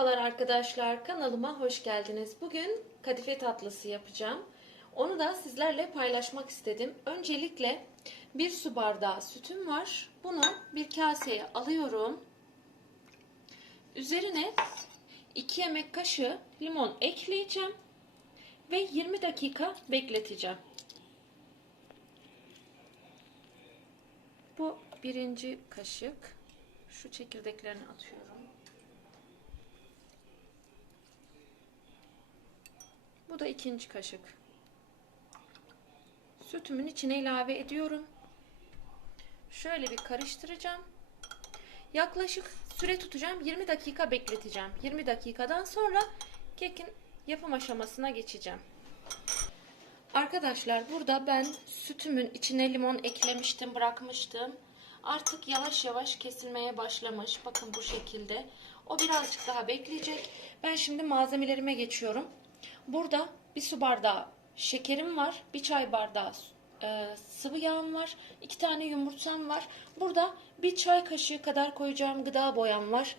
Merhabalar arkadaşlar, kanalıma hoş geldiniz. Bugün kadife tatlısı yapacağım. Onu da sizlerle paylaşmak istedim. Öncelikle bir su bardağı sütüm var. Bunu bir kaseye alıyorum. Üzerine 2 yemek kaşığı limon ekleyeceğim ve 20 dakika bekleteceğim. Bu birinci kaşık. Şu çekirdeklerini atıyorum. Bu da ikinci kaşık. Sütümün içine ilave ediyorum. Şöyle bir karıştıracağım. Yaklaşık süre tutacağım. 20 dakika bekleteceğim. 20 dakikadan sonra kekin yapım aşamasına geçeceğim. Arkadaşlar burada ben sütümün içine limon eklemiştim, bırakmıştım. Artık yavaş yavaş kesilmeye başlamış. Bakın bu şekilde. O birazcık daha bekleyecek. Ben şimdi malzemelerime geçiyorum. Burada bir su bardağı şekerim var. Bir çay bardağı e, sıvı yağım var. iki tane yumurtam var. Burada bir çay kaşığı kadar koyacağım gıda boyam var.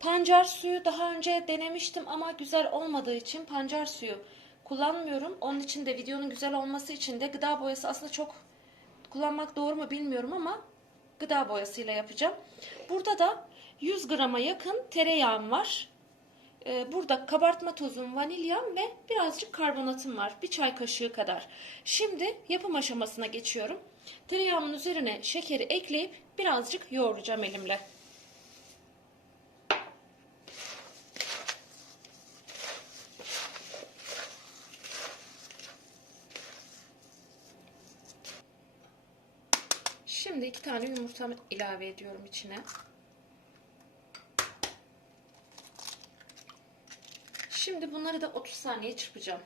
Pancar suyu daha önce denemiştim ama güzel olmadığı için pancar suyu kullanmıyorum. Onun için de videonun güzel olması için de gıda boyası aslında çok kullanmak doğru mu bilmiyorum ama gıda boyasıyla yapacağım. Burada da 100 grama yakın tereyağım var. Ee, burada kabartma tozum, vanilyam ve birazcık karbonatım var. Bir çay kaşığı kadar. Şimdi yapım aşamasına geçiyorum. Tereyağımın üzerine şekeri ekleyip birazcık yoğuracağım elimle. Şimdi iki tane yumurtamı ilave ediyorum içine. Şimdi bunları da 30 saniye çırpacağım.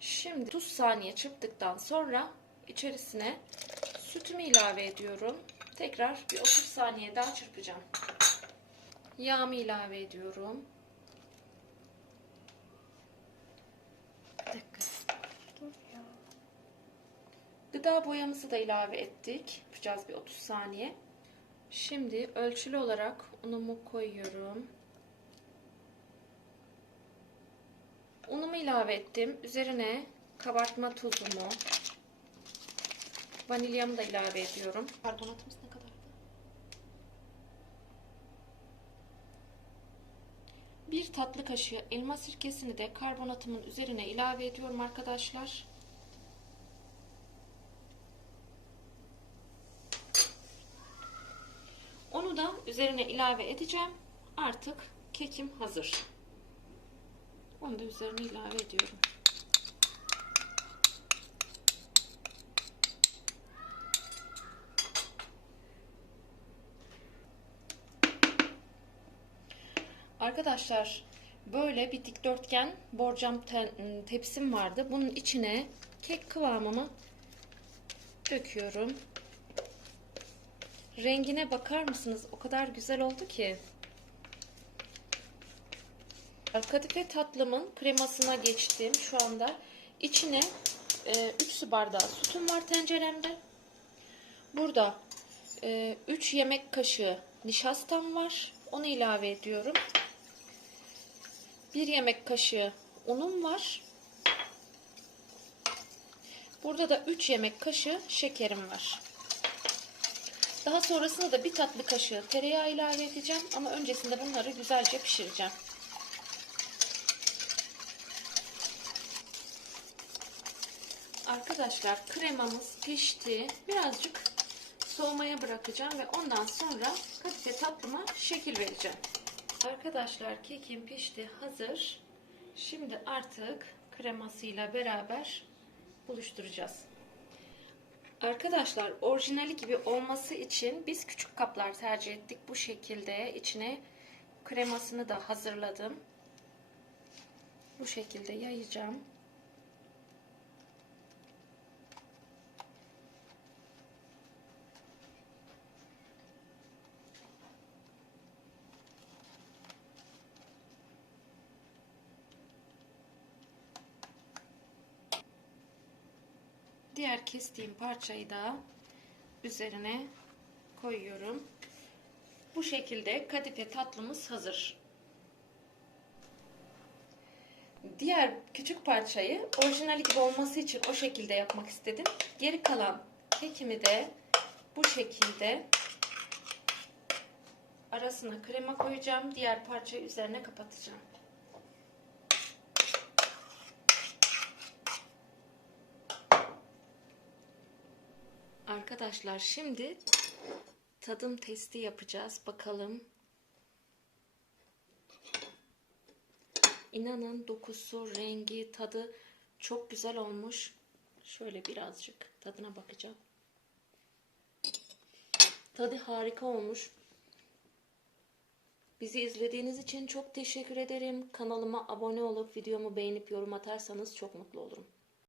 Şimdi 30 saniye çırptıktan sonra içerisine sütümü ilave ediyorum. Tekrar bir 30 saniye daha çırpacağım. Yağımı ilave ediyorum. Bir dakika. Dur ya. Gıda boyamızı da ilave ettik. Yapacağız bir 30 saniye. Şimdi ölçülü olarak unumu koyuyorum. Unumu ilave ettim. Üzerine kabartma tozumu, vanilyamı da ilave ediyorum. Karbonatımız ne kadardı? Bir tatlı kaşığı elma sirkesini de karbonatımın üzerine ilave ediyorum arkadaşlar. Onu da üzerine ilave edeceğim. Artık kekim hazır. Onu da üzerine ilave ediyorum. Arkadaşlar böyle bir dikdörtgen borcam te tepsim vardı. Bunun içine kek kıvamımı döküyorum. Rengine bakar mısınız? O kadar güzel oldu ki. Kadife tatlımın kremasına geçtim şu anda. İçine 3 e, su bardağı sütüm var tenceremde. Burada 3 e, yemek kaşığı nişastam var. Onu ilave ediyorum. 1 yemek kaşığı unum var. Burada da 3 yemek kaşığı şekerim var. Daha sonrasında da bir tatlı kaşığı tereyağı ilave edeceğim. Ama öncesinde bunları güzelce pişireceğim. Arkadaşlar kremamız pişti. Birazcık soğumaya bırakacağım ve ondan sonra kadife tatlıma şekil vereceğim. Arkadaşlar kekim pişti hazır. Şimdi artık kremasıyla beraber buluşturacağız. Arkadaşlar orijinali gibi olması için biz küçük kaplar tercih ettik. Bu şekilde içine kremasını da hazırladım. Bu şekilde yayacağım. Diğer kestiğim parçayı da üzerine koyuyorum. Bu şekilde kadife tatlımız hazır. Diğer küçük parçayı orijinali gibi olması için o şekilde yapmak istedim. Geri kalan kekimi de bu şekilde arasına krema koyacağım. Diğer parçayı üzerine kapatacağım. Arkadaşlar şimdi tadım testi yapacağız. Bakalım. İnanın dokusu, rengi, tadı çok güzel olmuş. Şöyle birazcık tadına bakacağım. Tadı harika olmuş. Bizi izlediğiniz için çok teşekkür ederim. Kanalıma abone olup videomu beğenip yorum atarsanız çok mutlu olurum.